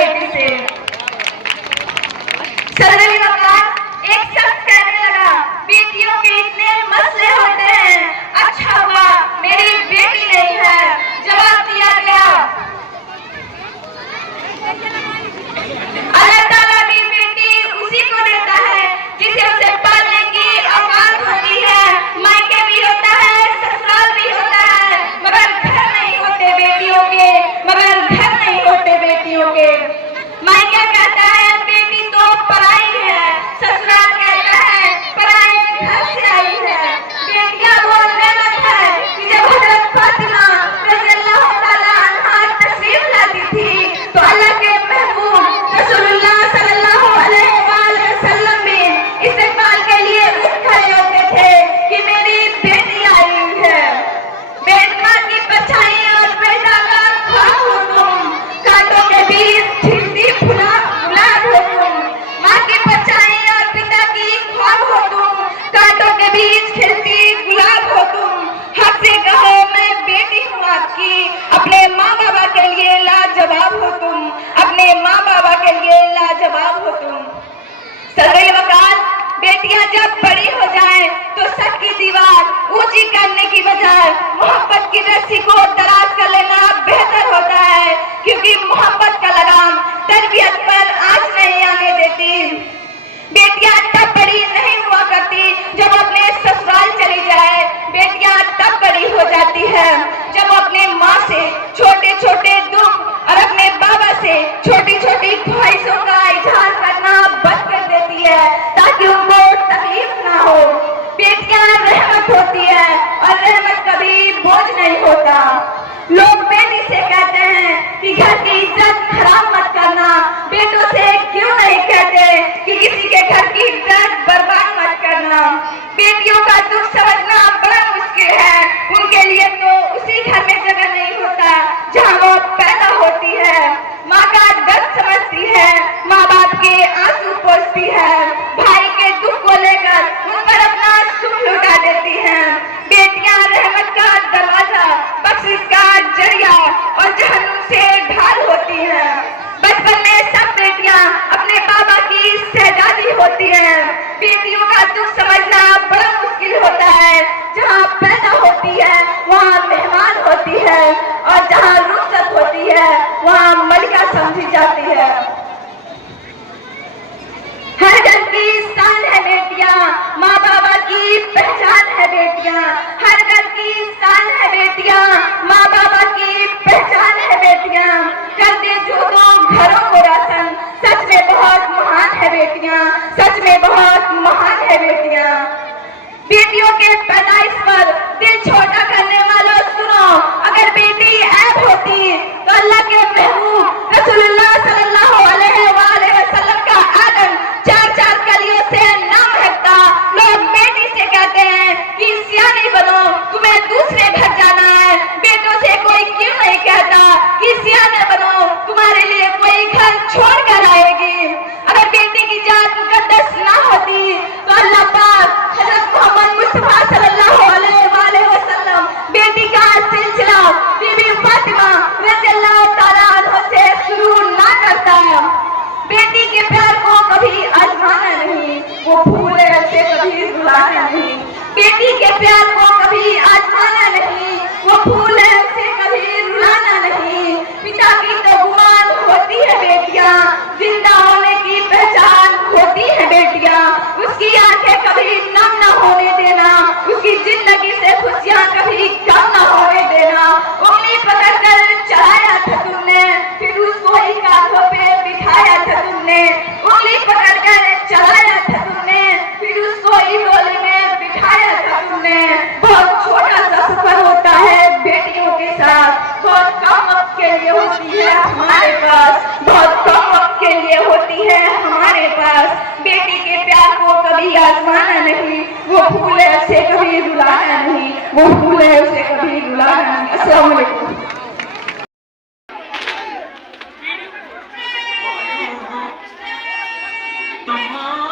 बेटी से। सदरी वकार एक शख्स कहने लगा, बेटियों के इतने मसले होते हैं, अच्छा हुआ मेरी बेटी नहीं है। जवाब दिया गया, अल्लाह ताला भी बेटी उसी को देता है जिसे उसे पालने की औकात होती है। मायके भी होता है, ससुराल भी होता है, मगर घर नहीं होते बेटियों के, मगर घर नहीं होते बेटियों के। मायका कहता है बेटी तो पराई है, ससुराल कहता है पराई घर से आई है। बेटियां वो नेमत है कि जब हजरत फातिमा रज़ियल्लाहु ताला अन्हा तशरीफ लाती थी तो अल्लाह के महबूब रसूलुल्लाह सल्लल्लाहु अलैहि वसल्लम में इस्तेमाल के लिए उठ खड़े होते थे कि मेरी बेटी आई हुई है। बेटमा की परछाई और बेटा का ख्वाब हो तुम, कांटों के बीच खिलती गुलाब हो तुम। माँ की परछाई और पिता की ख्वाब हो तुम, कांटों के बीच खिलती गुलाब हो तुम। हक से कहो मैं बेटी हूँ आपकी, अपने माँ बाबा के लिए लाजवाब हो तुम, अपने माँ बाबा के लिए लाजवाब हो तुम। सदरी वकार बेटियां जब बड़ी हो जाएं तो सच की दीवार ऊंची करने की बजाय मोहब्बत की रस्सी को दराज कर लेना बेहतर होता है, क्योंकि मोहब्बत का लगाम तरबियत पर आंच नहीं आने देती। बेटियां तब बड़ी नहीं हुआ करती जब अपने ससुराल चली जाए, बेटियां तब बड़ी हो जाती है जब अपने माँ से छोटे छोटे दुख और अपने बाबा से छोटी छोटी ख्वाहिशों का इजहार करना बंद कर देती है ताकि उनको तकलीफ ना हो। बेटियां रहमत होती है और रहमत कभी बोझ नहीं होता। लोग बेटी से कहते हैं कि घर की इज्जत खराब मत करना, बेटों से क्यों नहीं कहते कि किसी के घर की इज्जत बर्बाद मत करना। बेटियों का दुख समझना बड़ा मुश्किल है, उनके लिए तो उसी घर में जगह नहीं होता जहाँ वो पैदा होती है। माँ का दर्द समझती है, माँ बाप के आंसू पोंछती है, भाई के दुख को लेकर उन पर अपना सुख लुटा देती हैं। बेटियां रहमत का दरवाजा, बख्शिश का जरिया और जहन्नुम से ढाल होती हैं। बचपन में सब बेटियां अपने बाबा की शहजादी होती हैं। बेटियों का दुख समझना बड़ा मुश्किल होता है, जहाँ पैदा होती है वहाँ मेहमान होती है और जहाँ रुखसत होती है वहाँ मलिका समझी जाती है। हर घर की शान है बेटियां, माँ बाबा की पहचान है बेटियां। हर घर की शान है बेटियां, माँ बाबा की पहचान है बेटियां। करते जो तो घरों को रोशन, सच में बहुत महान है बेटियां, सच में बहुत महान है बेटियां। बेटियों के पैदाइश पर दिल छोटा करने वालों सुनो, अगर बेटी ऐब होती तो अल्लाह के महबूब रसूलुल्लाह सल्लल्लाहु अलैहि वसल्लम का आदम चार चार कलियों से ना महकता। लोग बेटी से कहते हैं कि सियानी बनो, तुम्हें दूसरे घर जाना है। बेटों से कोई क्यों नहीं कहता कि सियाने बनो, तुम्हारे लिए कोई घर छोड़ कर आएगी। अगर बेटी की जात मुकद्दस ना होती तो अल्लाह पाक हज़रत मोहम्मद मुस्तफा सल्लल्लाहु अलैहि वसल्लम बेटी का सिलसिला बीबी फातिमा रज़ियल्लाहु ताला अन्हा से शुरू ना करता। बेटी के प्यार को कभी आजमाना नहीं, वो फूल से कभी रुलाना नहीं। बेटी के प्यार को कभी आजमाना नहीं, वो फूल से कभी रुलाना नहीं। पिता की तो गुमान होती है बेटियां, जिंदा होने की पहचान होती है बेटियां। उसकी आंखें कभी नम न होने देना, उसकी जिंदगी से खुशियां कभी कम न होने देना। उंगली पकड़ कर चलाया था तुमने, फिर उसको ही कांधों पे बिठाया था तुमने। उंगली पकड़ कर चलाया था तुमने, फिर उसको ही डोली में बिठाया था तुमने। बहुत छोटा सा सफर होता है बेटियों के साथ, बहुत कम वक्त के लिए होती है हमारे पास, बहुत कम वक्त के लिए होती है हमारे पास। बेटी के प्यार को कभी आजमाना नहीं, वो फूल है उसे कभी रुलाना नहीं, वो फूल है उसे कभी रुलाना नहीं। अस्सलाम वालेकुम। तुम्हारा